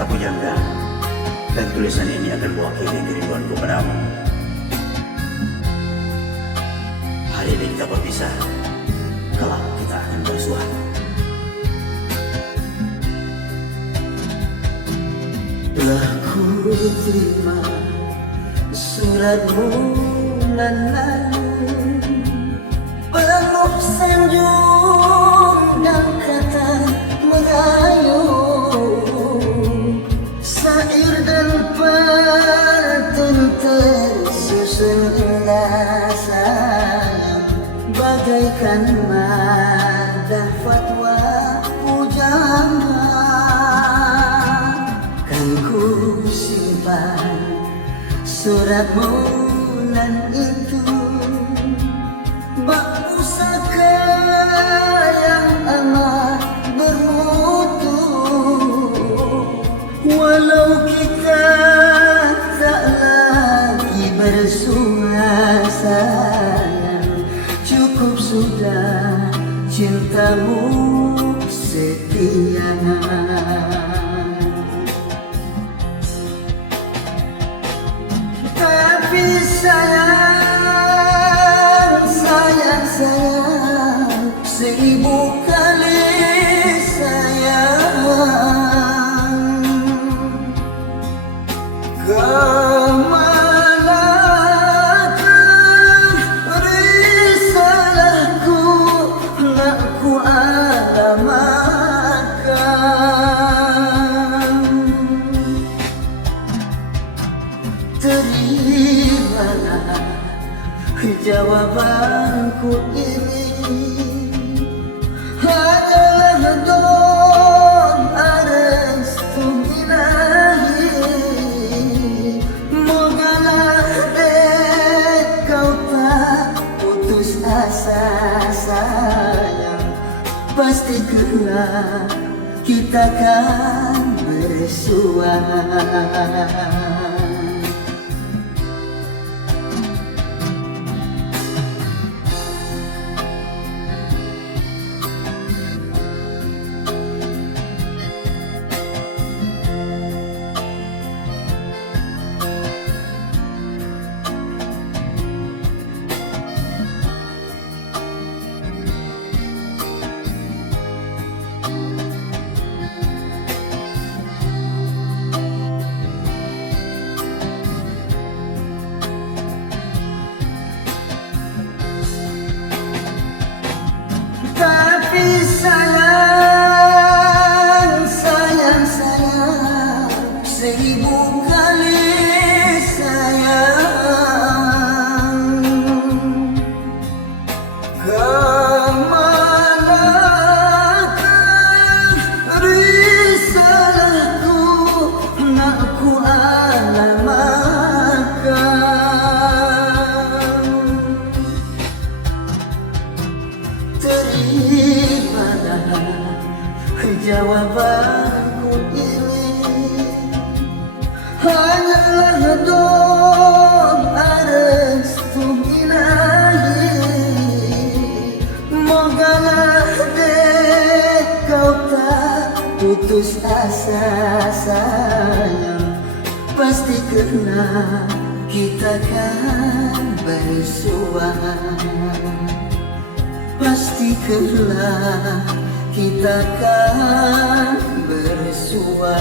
kataku janggal, dan tulisan ini akan mewakili kerinduanku padamu. Hari ini kita berpisah, kelak kita akan bersua. Telah ku terima suratmu nan lalu, penuh sanjung dan kata merayu, syair dan pantun tersusun indah sayang, bagaikan madah fatwa pujangga. Kan ku simpan suratmu nan itu, bak pusaka yang amat bermutu. Walau kita tak lagi bersua sayang, cukup sudah cintamu setia. Tapi sayang, sayang, sayang, seribu kali sayang, kemanakah risalahku nak ku alamatkan. Terimalah jawabanku ini, hanyalah doa restu ilahi. Mogalah kau tak putus asa sayang, pasti kelak kita kan bersua. Tapi sayang, sayang, sayang, seribu kali sayang, kemanakah risalahku nak ku alamatkan. Terimalah jawabanku ini, hanyalah doa restu ilahi. Mogalah kau tak putus asa sayang, pasti kelak kita kan bersua. Pasti kelak kita kan bersua.